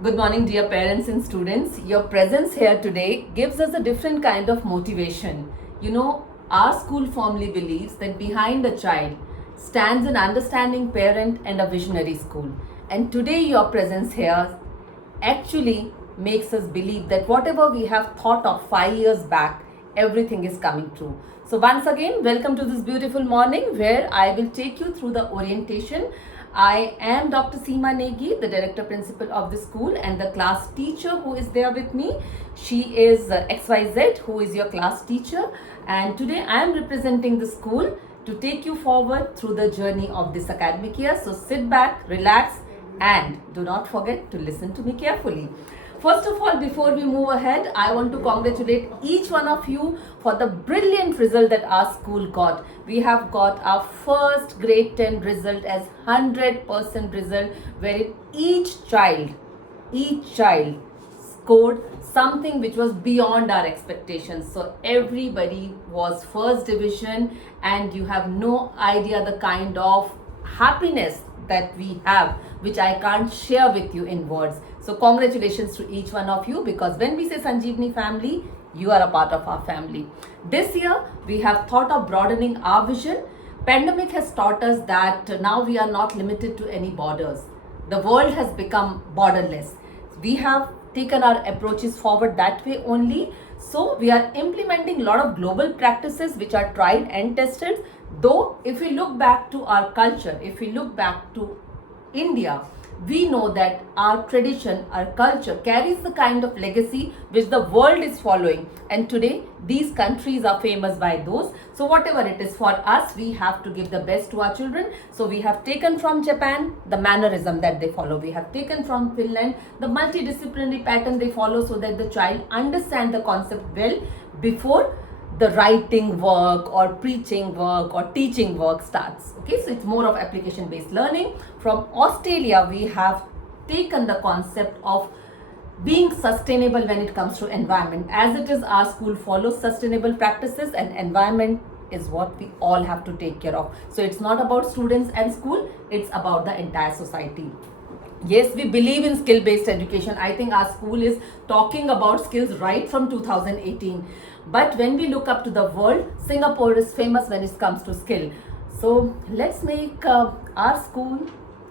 Good morning, dear parents and students. Your presence here today gives us a different kind of motivation. Our school firmly believes that behind a child stands an understanding parent and a visionary school. And today, your presence here actually makes us believe that whatever we have thought of 5 years back, everything is coming true. So, once again, welcome to this beautiful morning where I will take you through the orientation. I am Dr. Seema Negi, the Director Principal of the school, and the class teacher who is there with me. She is XYZ, who is your class teacher. And today I am representing the school to take you forward through the journey of this academic year. So sit back, relax, and do not forget to listen to me carefully. First of all, before we move ahead, I want to congratulate each one of you for the brilliant result that our school got. We have got our first grade 10 result as 100% result, wherein each child scored something which was beyond our expectations. So everybody was first division, and you have no idea the kind of happiness that we have, which I can't share with you in words. So congratulations to each one of you, because when we say Sanjeevani family, you are a part of our family. This year, we have thought of broadening our vision. Pandemic has taught us that now we are not limited to any borders. The world has become borderless. We have taken our approaches forward that way only. So we are implementing a lot of global practices which are tried and tested. Though if we look back to our culture, if we look back to India, we know that our tradition, our culture carries the kind of legacy which the world is following. And today, these countries are famous by those. So whatever it is for us, we have to give the best to our children. So we have taken from Japan the mannerism that they follow. We have taken from Finland the multidisciplinary pattern they follow, so that the child understands the concept well before the writing work or preaching work or teaching work starts. Okay, so it's more of application based learning. From Australia, we have taken the concept of being sustainable when it comes to environment. As it is, our school follows sustainable practices, and environment is what we all have to take care of. So it's not about students and school, it's about the entire society. Yes, we believe in skill-based education. I think our school is talking about skills right from 2018. But when we look up to the world, Singapore is famous when it comes to skill. So let's make our school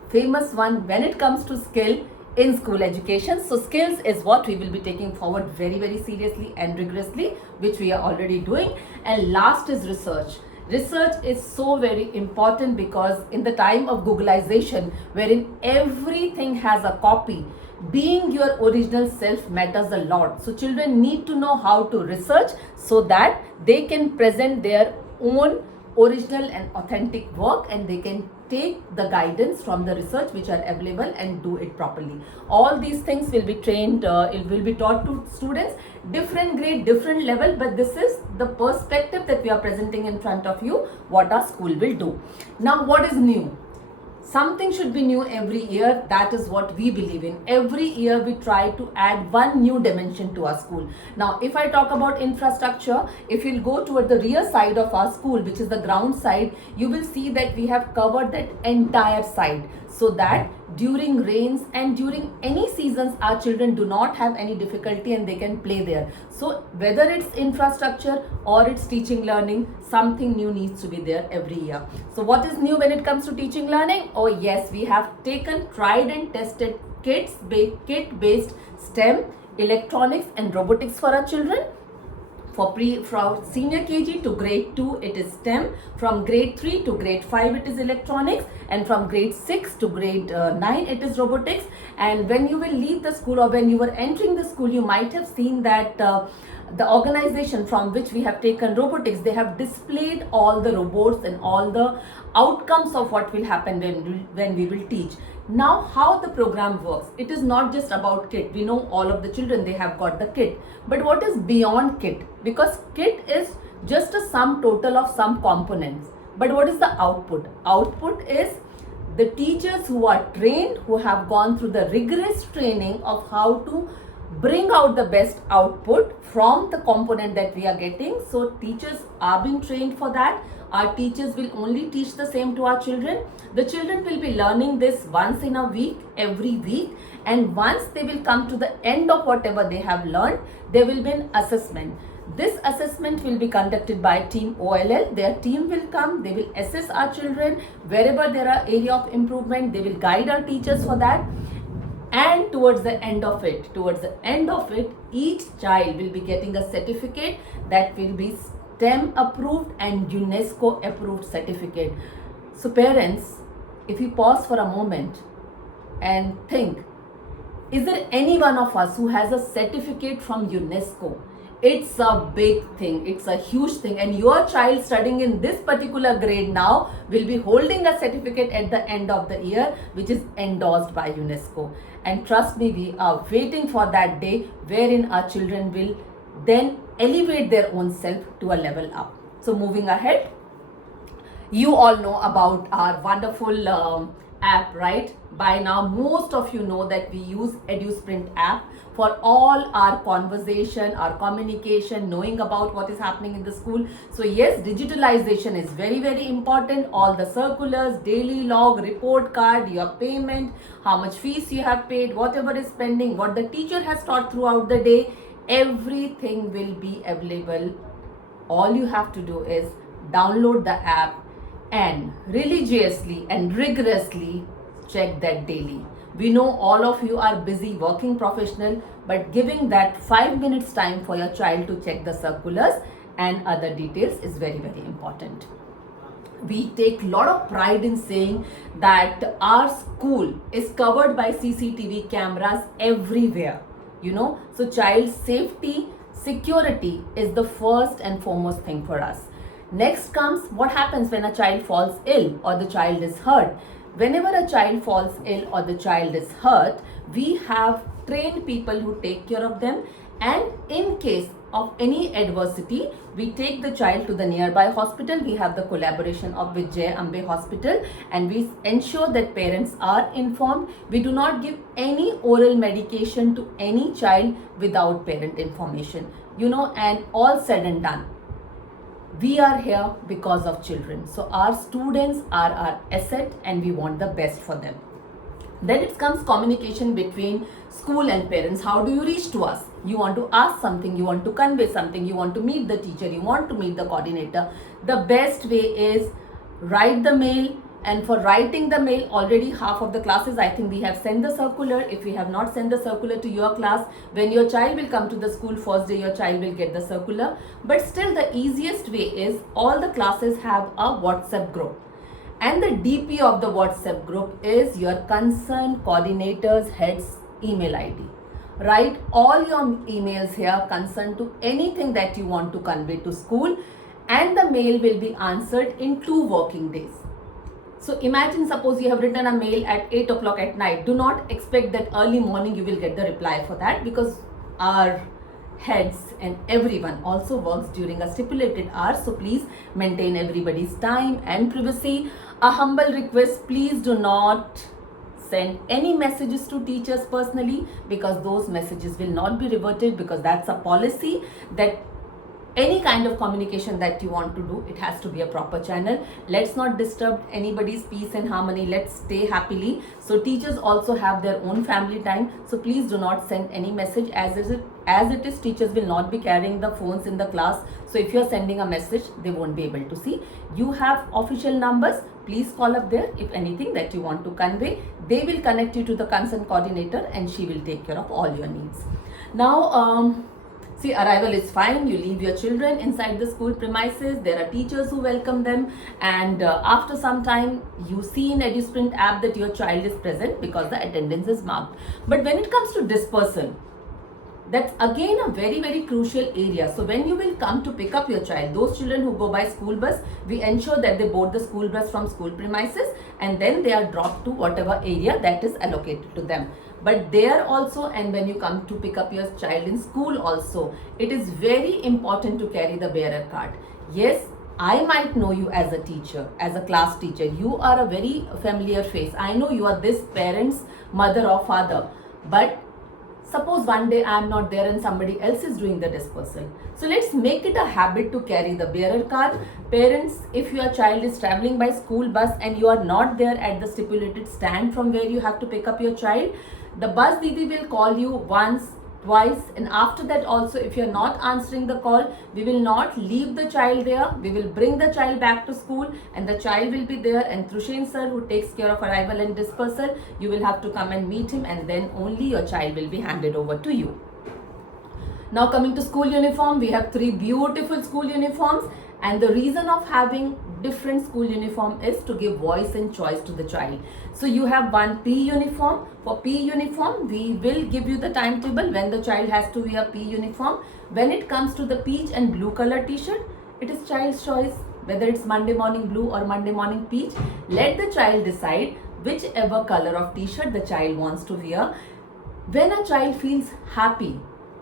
famous one when it comes to skill in school education. So skills is what we will be taking forward very, very seriously and rigorously, which we are already doing. And last is research. Research is so very important, because in the time of Googleization, wherein everything has a copy, being your original self matters a lot. So children need to know how to research so that they can present their own original and authentic work, and they can take the guidance from the research which are available and do it properly. All these things will be trained, it will be taught to students, different grade, different level, but this is the perspective that we are presenting in front of you, what our school will do. Now, what is new? Something should be new every year. That is what we believe in. Every year we try to add one new dimension to our school. Now, if I talk about infrastructure, if you'll go toward the rear side of our school, which is the ground side, you will see that we have covered that entire side, so that during rains and during any seasons, our children do not have any difficulty and they can play there. So whether it's infrastructure or it's teaching learning, something new needs to be there every year. So what is new when it comes to teaching learning? Oh yes, we have taken tried and tested kit-based STEM, electronics and robotics for our children. From senior KG to grade 2, it is STEM. From grade 3 to grade 5, it is electronics. And from grade 6 to grade 9, it is robotics. And when you will leave the school, or when you were entering the school, you might have seen that the organization from which we have taken robotics, they have displayed all the robots and all the outcomes of what will happen when we will teach. Now, how the program works, it is not just about kit. We know all of the children, they have got the kit. But what is beyond kit? Because kit is just a sum total of some components. But what is the output? Output is the teachers who are trained, who have gone through the rigorous training of how to bring out the best output from the component that we are getting. So teachers are being trained for that. Our teachers will only teach the same to our children. The children will be learning this once in a week, every week, and once they will come to the end of whatever they have learned, there will be an assessment. This assessment will be conducted by Team OLL. Their team will come, they will assess our children. Wherever there are area of improvement, they will guide our teachers for that. And towards the end of it, each child will be getting a certificate that will be STEM approved and UNESCO approved certificate. So parents, if you pause for a moment and think, is there any one of us who has a certificate from UNESCO? It's a big thing, it's a huge thing, and your child studying in this particular grade now will be holding a certificate at the end of the year which is endorsed by UNESCO. And trust me, we are waiting for that day wherein our children will then elevate their own self to a level up. So moving ahead, you all know about our wonderful app, right? By now most of you know that we use EduSprint app for all our conversation, our communication, knowing about what is happening in the school. So yes, digitalization is very, very important. All the circulars, daily log, report card, your payment, how much fees you have paid, whatever is pending, what the teacher has taught throughout the day, everything will be available. All you have to do is download the app and religiously and rigorously check that daily. We know all of you are busy working professional, but giving that 5 minutes time for your child to check the circulars and other details is very, very important. We take a lot of pride in saying that our school is covered by CCTV cameras everywhere, so child safety, security is the first and foremost thing for us. Next comes what happens when a child falls ill or the child is hurt. Whenever a child falls ill or the child is hurt, we have trained people who take care of them, and in case of any adversity, we take the child to the nearby hospital. We have the collaboration of Vijay Ambe Hospital, and we ensure that parents are informed. We do not give any oral medication to any child without parent information, and all said and done, we are here because of children. So our students are our asset and we want the best for them. Then it comes communication between school and parents. How do you reach to us? You want to ask something, you want to convey something, you want to meet the teacher, you want to meet the coordinator. The best way is write the mail. And for writing the mail, already half of the classes, I think we have sent the circular. If we have not sent the circular to your class, when your child will come to the school first day, your child will get the circular. But still the easiest way is all the classes have a WhatsApp group. And the DP of the WhatsApp group is your concerned coordinator's head's email ID. Write all your emails here concerned to anything that you want to convey to school, and the mail will be answered in 2 working days. So imagine, suppose you have written a mail at 8 o'clock at night. Do not expect that early morning you will get the reply for that, because our heads and everyone also works during a stipulated hour. So please maintain everybody's time and privacy. A humble request, please do not send any messages to teachers personally, because those messages will not be reverted, because that's a policy that any kind of communication that you want to do, it has to be a proper channel. Let's not disturb anybody's peace and harmony. Let's stay happily. So teachers also have their own family time. So please do not send any message. As it is, teachers will not be carrying the phones in the class. So if you're sending a message, they won't be able to see. You have official numbers. Please call up there if anything that you want to convey. They will connect you to the concerned coordinator and she will take care of all your needs. Now, see, arrival is fine. You leave your children inside the school premises. There are teachers who welcome them. And after some time, you see in EduSprint app that your child is present because the attendance is marked. But when it comes to dispersal, that's again a very, very crucial area. So when you will come to pick up your child, those children who go by school bus, we ensure that they board the school bus from school premises and then they are dropped to whatever area that is allocated to them. But there also, and when you come to pick up your child in school also, it is very important to carry the bearer card. Yes, I might know you as a teacher, as a class teacher. You are a very familiar face. I know you are this parent's mother or father. But Suppose one day I am not there and somebody else is doing the dispersal. So let's make it a habit to carry the bearer card. Parents, if your child is traveling by school bus and you are not there at the stipulated stand from where you have to pick up your child, the bus Didi will call you once, twice, and after that also, if you're not answering the call, we will not leave the child there. We will bring the child back to school and the child will be there, and Trushen sir, who takes care of arrival and dispersal, you will have to come and meet him, and then only your child will be handed over to you. Now coming to school uniform, we have 3 beautiful school uniforms, and the reason of having different school uniform is to give voice and choice to the child. So you have one P uniform. For P uniform, we will give you the timetable when the child has to wear P uniform. When it comes to the peach and blue color t-shirt, it is child's choice, whether it's Monday morning blue or Monday morning peach. Let the child decide whichever color of t-shirt the child wants to wear. When a child feels happy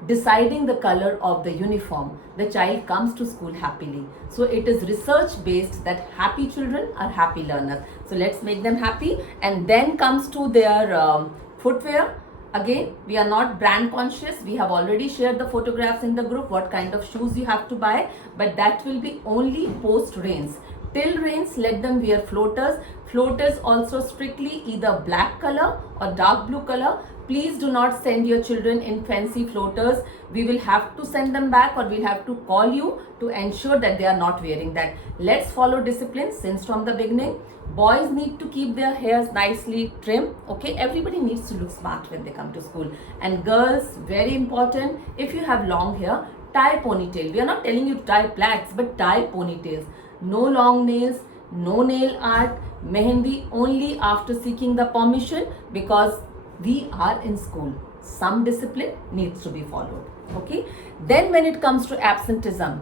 deciding the color of the uniform, the child comes to school happily. So it is research based that happy children are happy learners. So let's make them happy. And then comes to their footwear. Again, we are not brand conscious. We have already shared the photographs in the group, what kind of shoes you have to buy, but that will be only post rains. Till rains, let them wear floaters. Floaters also strictly either black color or dark blue color. Please do not send your children in fancy floaters. We will have to send them back, or we'll have to call you to ensure that they are not wearing that. Let's follow discipline since from the beginning. Boys need to keep their hairs nicely trimmed. Okay, everybody needs to look smart when they come to school. And girls, very important, if you have long hair, tie ponytail. We are not telling you to tie plaits, but tie ponytails. No long nails, no nail art, mehendi only after seeking the permission, because we are in school. Some discipline needs to be followed. Okay. Then when it comes to absenteeism,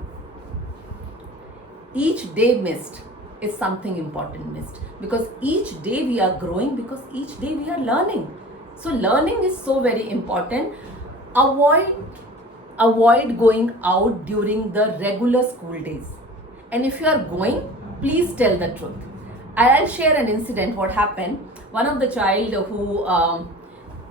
each day missed is something important missed, because each day we are growing, because each day we are learning. So learning is so very important. Avoid going out during the regular school days. And if you are going, please tell the truth. I'll share an incident what happened. One of the child who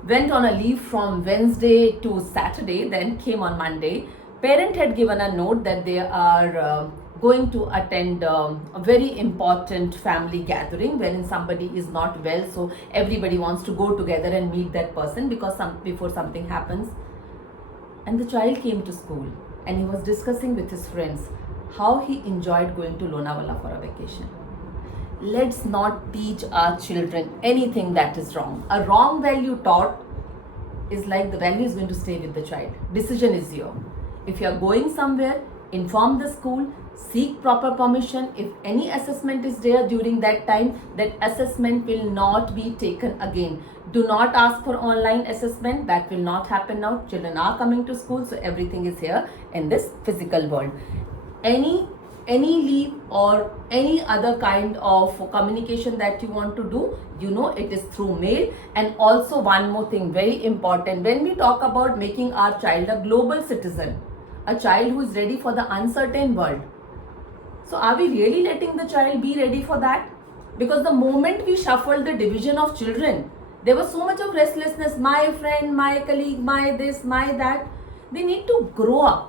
went on a leave from Wednesday to Saturday, then came on Monday. Parent had given a note that they are going to attend a very important family gathering wherein somebody is not well, so everybody wants to go together and meet that person because before something happens. And the child came to school and he was discussing with his friends how he enjoyed going to Lonavala for a vacation. Let's not teach our children anything that is wrong. A wrong value taught is like the value is going to stay with the child. Decision is yours. If you are going somewhere, inform the school, seek proper permission. If any assessment is there during that time, that assessment will not be taken again. Do not ask for online assessment. That will not happen now. Children are coming to school, so everything is here in this physical world. Any leave or any other kind of communication that you want to do, it is through mail. And also one more thing, very important, when we talk about making our child a global citizen, a child who is ready for the uncertain world, so are we really letting the child be ready for that? Because the moment we shuffled the division of children, there was so much of restlessness, my friend, my colleague, my this, my that. They need to grow up.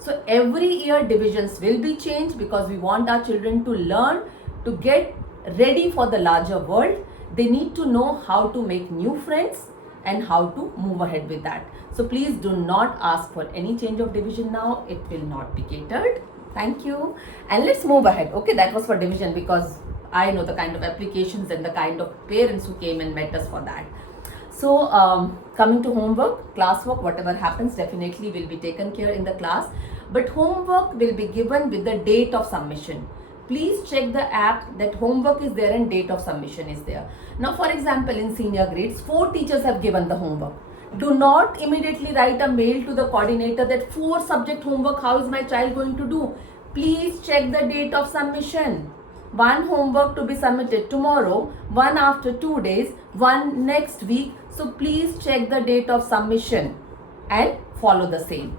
So every year divisions will be changed because we want our children to learn, to get ready for the larger world. They need to know how to make new friends and how to move ahead with that. So please do not ask for any change of division now. It will not be catered. Thank you. And let's move ahead. Okay, that was for division because I know the kind of applications and the kind of parents who came and met us for that. So coming to homework, classwork, whatever happens definitely will be taken care in the class. But homework will be given with the date of submission. Please check the app that homework is there and date of submission is there. Now for example, in senior grades, 4 teachers have given the homework. Do not immediately write a mail to the coordinator that 4 subject homework, how is my child going to do? Please check the date of submission. One homework to be submitted tomorrow, one after 2 days, one next week. So please check the date of submission and follow the same.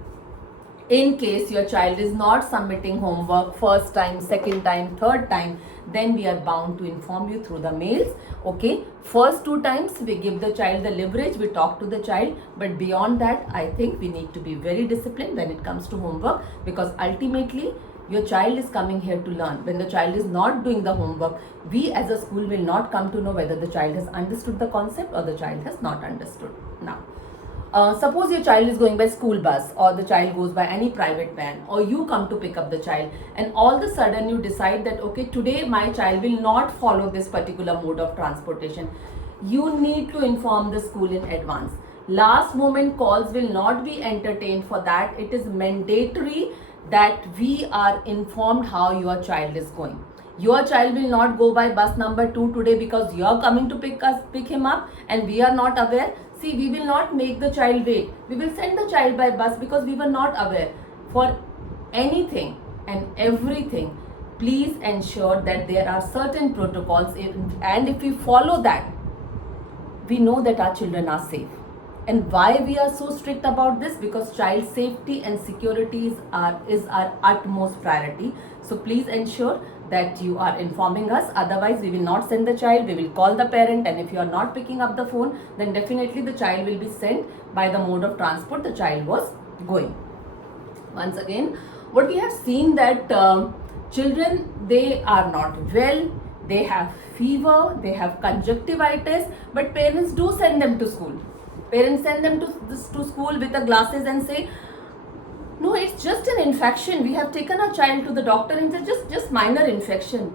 In case your child is not submitting homework first time, second time, third time, then we are bound to inform you through the mails. Okay, first 2 times we give the child the leverage, we talk to the child, but beyond that I think we need to be very disciplined when it comes to homework, because ultimately your child is coming here to learn. When the child is not doing the homework, we as a school will not come to know whether the child has understood the concept or the child has not understood. Now, suppose your child is going by school bus, or the child goes by any private van, or you come to pick up the child, and all of a sudden you decide that okay, today my child will not follow this particular mode of transportation. You need to inform the school in advance. Last moment calls will not be entertained. For that, it is mandatory that we are informed how your child is going. Your child will not go by bus number 2 today because you are coming to pick him up and we are not aware. See, we will not make the child wait. We will send the child by bus because we were not aware. For anything and everything, please ensure that there are certain protocols, and if we follow that, we know that our children are safe. And why we are so strict about this? Because child safety and security is our utmost priority. So please ensure that you are informing us. Otherwise, we will not send the child. We will call the parent, and if you are not picking up the phone, then definitely the child will be sent by the mode of transport the child was going. Once again, what we have seen that children, they are not well. They have fever, they have conjunctivitis, but parents do send them to school. Parents send them to school with the glasses and say, no, it's just an infection. We have taken our child to the doctor and said, just minor infection.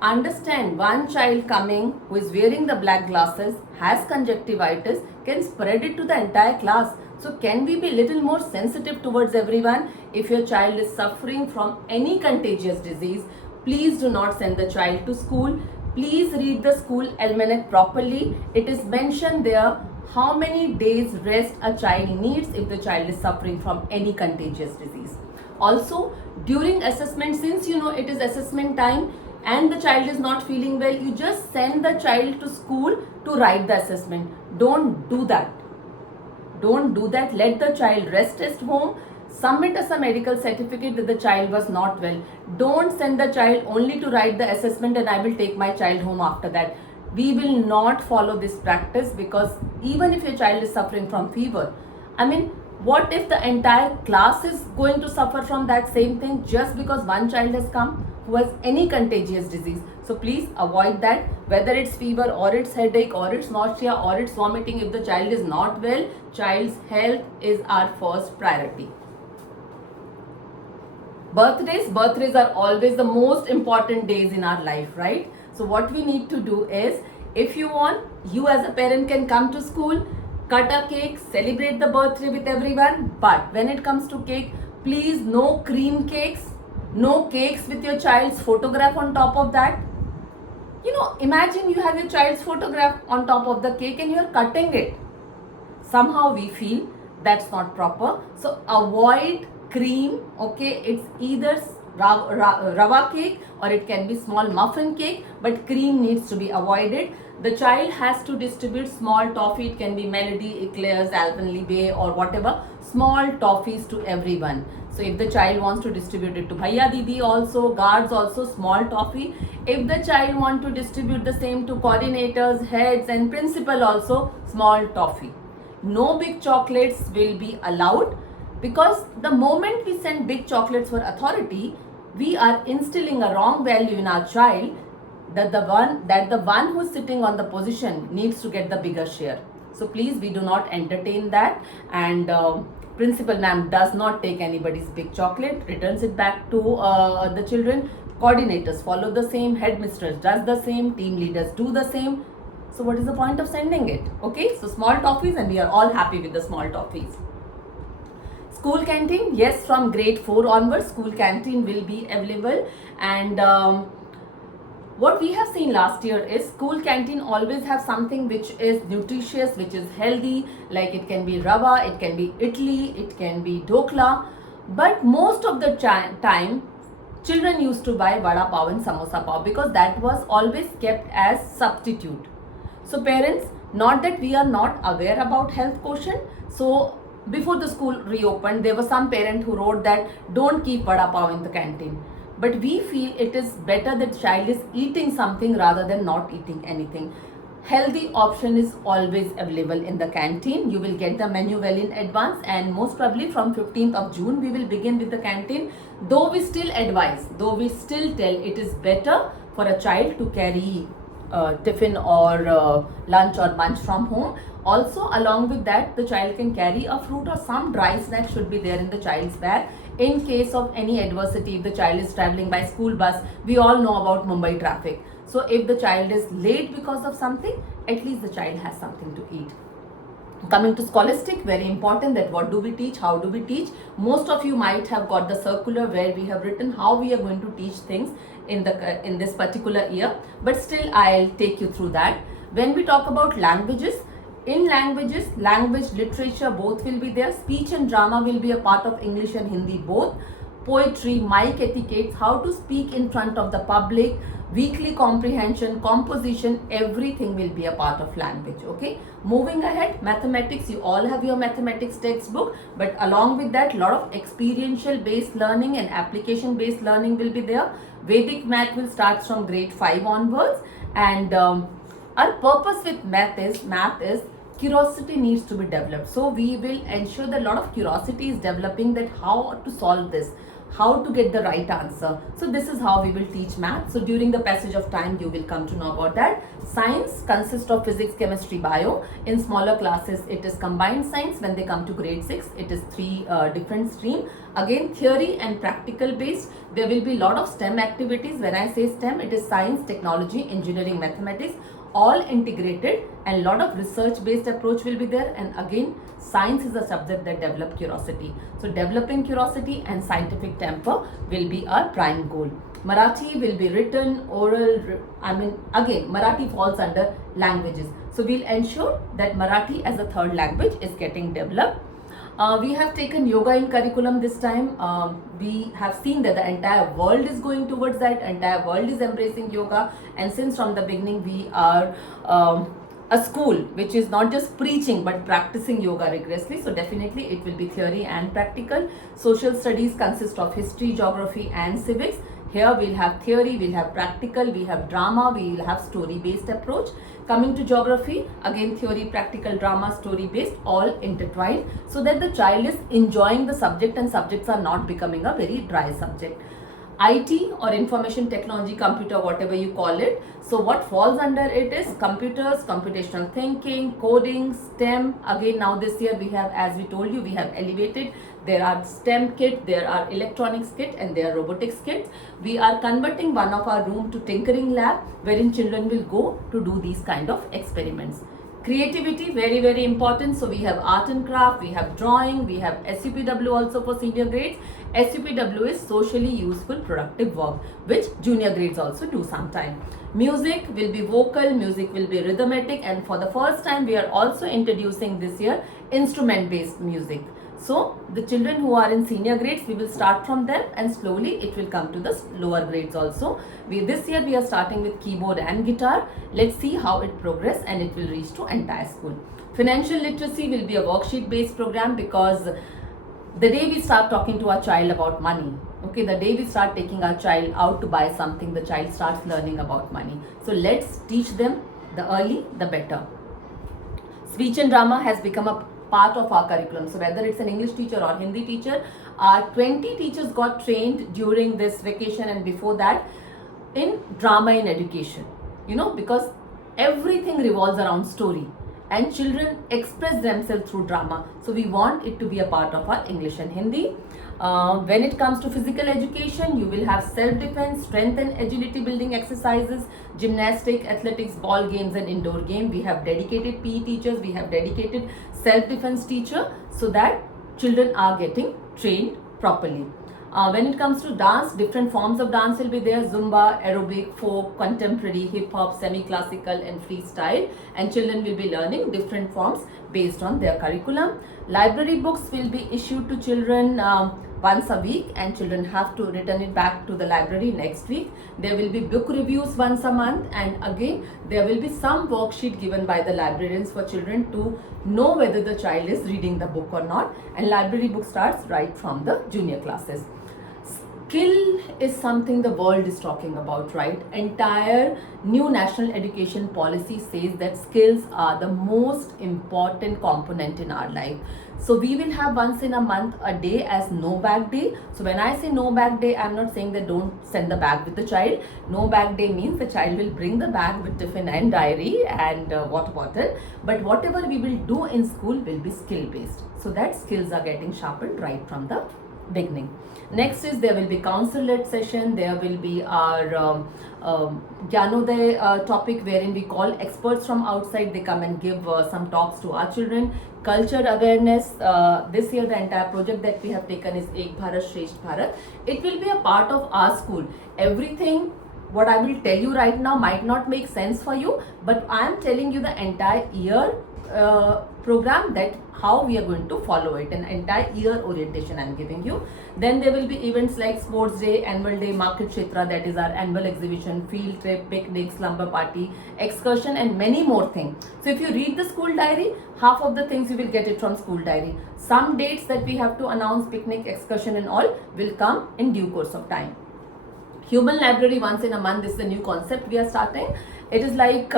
Understand, one child coming who is wearing the black glasses, has conjunctivitis, can spread it to the entire class. So can we be little more sensitive towards everyone? If your child is suffering from any contagious disease, please do not send the child to school. Please read the school almanac properly. It is mentioned there how many days rest a child needs if the child is suffering from any contagious disease. Also, during assessment, since you know it is assessment time and the child is not feeling well, you just send the child to school to write the assessment. Don't do that. Don't do that. Let the child rest at home. Submit as a medical certificate that the child was not well. Don't send the child only to write the assessment and I will take my child home after that. We will not follow this practice, because even if your child is suffering from fever, I mean, what if the entire class is going to suffer from that same thing just because one child has come who has any contagious disease? So please avoid that. Whether it's fever or it's headache or it's nausea or it's vomiting, if the child is not well, child's health is our first priority. Birthdays are always the most important days in our life, right? So what we need to do is, if you want, you as a parent can come to school, cut a cake, celebrate the birthday with everyone. But when it comes to cake, please no cream cakes, no cakes with your child's photograph on top of that. You know, imagine you have your child's photograph on top of the cake and you are cutting it. Somehow we feel that's not proper. So avoid cream, okay? It's either rava cake or it can be small muffin cake, but cream needs to be avoided. The child has to distribute small toffee. It can be Melody, Eclairs, Alpenlibe or whatever, small toffees to everyone. So if the child wants to distribute it to Bhaiya Didi also, guards also, small toffee. If the child wants to distribute the same to coordinators, heads and principal also, small toffee. No big chocolates will be allowed, because the moment we send big chocolates for authority, we are instilling a wrong value in our child that the one who is sitting on the position needs to get the bigger share. So please, we do not entertain that, and principal ma'am does not take anybody's big chocolate, returns it back to the children. Coordinators follow the same, headmistress does the same, team leaders do the same. So what is the point of sending it? Okay, so small toffees, and we are all happy with the small toffees. School canteen, yes, from grade 4 onwards, school canteen will be available. And what we have seen last year is school canteen always have something which is nutritious, which is healthy, like it can be rava, it can be idli, it can be dokla. But most of the time, children used to buy vada pav and samosa pav, because that was always kept as substitute. So parents, not that we are not aware about health quotient. So before the school reopened, there was some parent who wrote that don't keep vada pav in the canteen. but we feel it is better that child is eating something rather than not eating anything. Healthy option is always available in the canteen. You will get the menu well in advance, and most probably from 15th of June we will begin with the canteen. Though we still advise, though we still tell, it is better for a child to carry tiffin or lunch or munch from home. Also, along with that, the child can carry a fruit or some dry snack should be there in the child's bag in case of any adversity. If the child is traveling by school bus, we all know about Mumbai traffic. So if the child is late because of something, at least the child has something to eat. Coming to scholastic, very important that what do we teach, how do we teach. Most of you might have got the circular where we have written how we are going to teach things in this particular year, but still I'll take you through that. When we talk about languages, in languages, language, literature, both will be there. Speech and drama will be a part of English and Hindi both. Poetry, mic etiquette, how to speak in front of the public, weekly comprehension, composition, everything will be a part of language. Okay, moving ahead, mathematics, you all have your mathematics textbook, but along with that, lot of experiential based learning and application based learning will be there. Vedic math will start from grade 5 onwards, and our purpose with math is curiosity needs to be developed. So we will ensure that a lot of curiosity is developing, that how to solve this, how to get the right answer. So this is how we will teach math. So during the passage of time, you will come to know about that. Science consists of physics, chemistry, bio. In smaller classes, it is combined science. When they come to grade 6, it is 3 different streams. Again, theory and practical based. There will be a lot of STEM activities. When I say STEM, it is science, technology, engineering, mathematics, all integrated, and lot of research based approach will be there. And again, science is a subject that develop curiosity. So developing curiosity and scientific temper will be our prime goal. Marathi will be written, oral, again, Marathi falls under languages. So we'll ensure that Marathi as a third language is getting developed. We have taken yoga in curriculum this time. We have seen that the entire world is going towards that, entire world is embracing yoga, and since from the beginning we are a school which is not just preaching but practicing yoga rigorously. So definitely it will be theory and practical. Social studies consist of history, geography and civics. Here we'll have theory, we'll have practical, we have drama, we will have story based approach. Coming to geography, again theory, practical, drama, story based, all intertwined, so that the child is enjoying the subject and subjects are not becoming a very dry subject. IT or information technology, computer, whatever you call it. So what falls under it is computers, computational thinking, coding, STEM. Again, now this year we have, as we told you, we have elevated. There are STEM kits, there are electronics kit, and there are robotics kits. We are converting one of our room to tinkering lab, wherein children will go to do these kind of experiments. Creativity, very, very important. So we have art and craft, we have drawing, we have SUPW also for senior grades. SUPW is socially useful productive work, which junior grades also do sometime. Music will be vocal, music will be rhythmic, and for the first time we are also introducing this year instrument based music. So the children who are in senior grades, we will start from them and slowly it will come to the lower grades also. This year we are starting with keyboard and guitar. Let's see how it progress and it will reach to entire school. Financial literacy will be a worksheet based program, because the day we start talking to our child about money, okay, the day we start taking our child out to buy something, the child starts learning about money. So let's teach them, the early the better. Speech and drama has become a part of our curriculum. So whether it's an English teacher or Hindi teacher, our 20 teachers got trained during this vacation and before that in drama in education, because everything revolves around story and children express themselves through drama. So we want it to be a part of our English and Hindi. When it comes to physical education, you will have self-defense, strength and agility building exercises, gymnastic, athletics, ball games and indoor game. We have dedicated PE teachers, we have dedicated self-defense teacher, so that children are getting trained properly. When it comes to dance, different forms of dance will be there: Zumba, aerobic, folk, contemporary, hip-hop, semi-classical and freestyle, and children will be learning different forms based on their curriculum. Library books will be issued to children once a week, and children have to return it back to the library next week. There will be book reviews once a month, and again there will be some worksheet given by the librarians for children to know whether the child is reading the book or not, and library book starts right from the junior classes. Skill is something the world is talking about, right? Entire new national education policy says that skills are the most important component in our life. So we will have once in a month a day as no bag day. So when I say no bag day, I'm not saying that don't send the bag with the child. No bag day means the child will bring the bag with tiffin and diary and water bottle. But whatever we will do in school will be skill based. So that skills are getting sharpened right from the beginning. Next is there will be council-led session. There will be our Gyanoday topic wherein we call experts from outside. They come and give some talks to our children. Culture awareness. This year the entire project that we have taken is Ek Bharat Shresth Bharat. It will be a part of our school. Everything what I will tell you right now might not make sense for you, but I am telling you the entire year program, that how we are going to follow it, an entire year orientation I am giving you. Then there will be events like sports day, annual day, market kshetra, that is our annual exhibition, field trip, picnic, slumber party, excursion, and many more things. So if you read the school diary, half of the things you will get it from school diary. Some dates that we have to announce, picnic, excursion and all, will come in due course of time. Human library once in a month, this is a new concept we are starting. It is like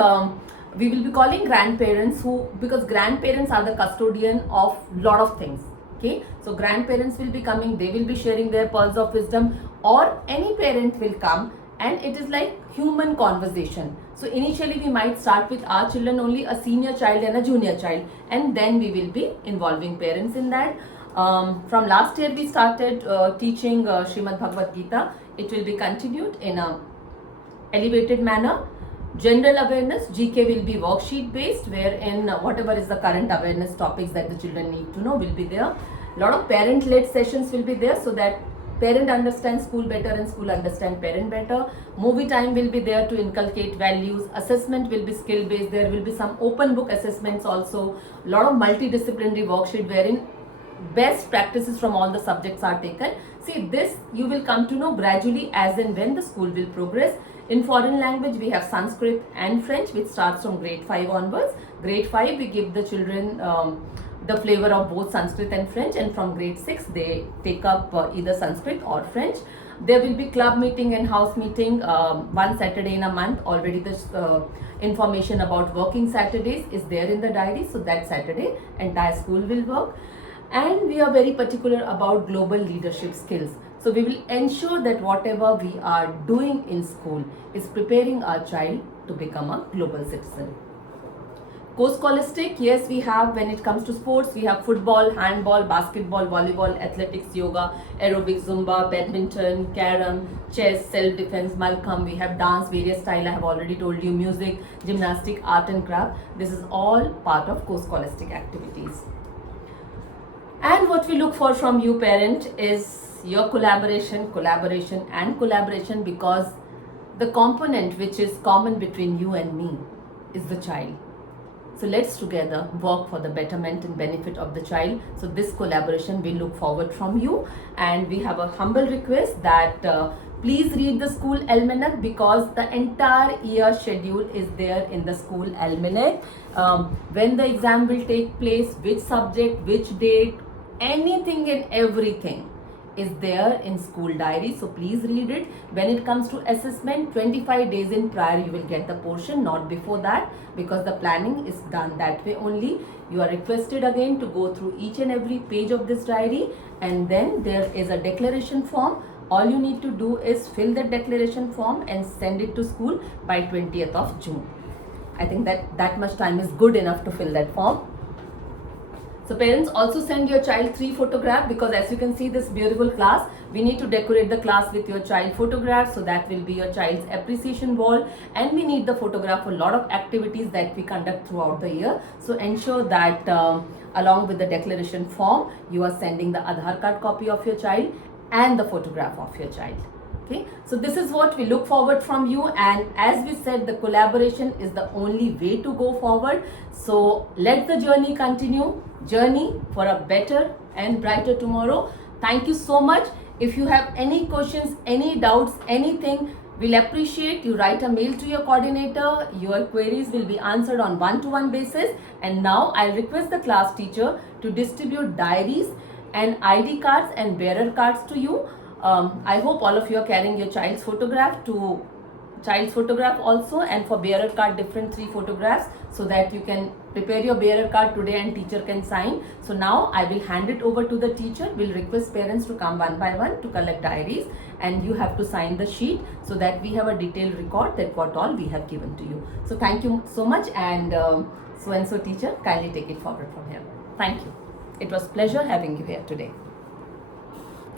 we will be calling grandparents, because grandparents are the custodian of lot of things. Okay, so grandparents will be coming, they will be sharing their pearls of wisdom, or any parent will come, and it is like human conversation. So initially we might start with our children only, a senior child and a junior child, and then we will be involving parents in that. From last year we started teaching Srimad Bhagavad Gita. It will be continued in a elevated manner. General awareness, GK will be worksheet based, wherein whatever is the current awareness topics that the children need to know will be there. A lot of parent led sessions will be there, so that parent understands school better and school understand parent better. Movie time will be there to inculcate values. Assessment will be skill based. There will be some open book assessments also. A lot of multidisciplinary worksheet wherein best practices from all the subjects are taken. See, this you will come to know gradually as and when the school will progress. In foreign language, we have Sanskrit and French, which starts from grade 5 onwards. Grade 5, we give the children the flavor of both Sanskrit and French, and from grade 6, they take up either Sanskrit or French. There will be club meeting and house meeting one Saturday in a month. Already the information about working Saturdays is there in the diary, so that Saturday entire school will work. And we are very particular about global leadership skills. So we will ensure that whatever we are doing in school is preparing our child to become a global citizen. Co-scholastic, yes, we have, when it comes to sports, we have football, handball, basketball, volleyball, athletics, yoga, aerobics, Zumba, badminton, carom, chess, self-defense, Malcolm. We have dance, various style, I have already told you, music, gymnastic, art and craft. This is all part of co-scholastic activities. And what we look for from you parent is your collaboration, because the component which is common between you and me is the child. So let's together work for the betterment and benefit of the child. So this collaboration we look forward from you, and we have a humble request that please read the school almanac, because the entire year schedule is there in the school almanac. When the exam will take place, which subject, which date, anything and everything is there in school diary. So please read it. When it comes to assessment, 25 days in prior you will get the portion, not before that, because the planning is done that way only. You are requested again to go through each and every page of this diary, and then there is a declaration form. All you need to do is fill that declaration form and send it to school by 20th of June. I think that much time is good enough to fill that form. So parents, also send your child 3 photographs, because as you can see this beautiful class, we need to decorate the class with your child photographs. So that will be your child's appreciation wall, and we need the photograph for a lot of activities that we conduct throughout the year. So ensure that along with the declaration form, you are sending the Aadhaar card copy of your child and the photograph of your child. Okay, so this is what we look forward from you, and as we said, the collaboration is the only way to go forward. So let the journey continue, journey for a better and brighter tomorrow. Thank you so much. If you have any questions, any doubts, anything, we'll appreciate you write a mail to your coordinator. Your queries will be answered on one-to-one basis. And now I'll request the class teacher to distribute diaries and ID cards and bearer cards to you. I hope all of you are carrying your child's photograph also, and for bearer card different 3 photographs, so that you can prepare your bearer card today and teacher can sign. So now I will hand it over to the teacher. We'll request parents to come one by one to collect diaries, and you have to sign the sheet so that we have a detailed record that what all we have given to you. So thank you so much, and so teacher, kindly take it forward from here. Thank you. It was pleasure having you here today.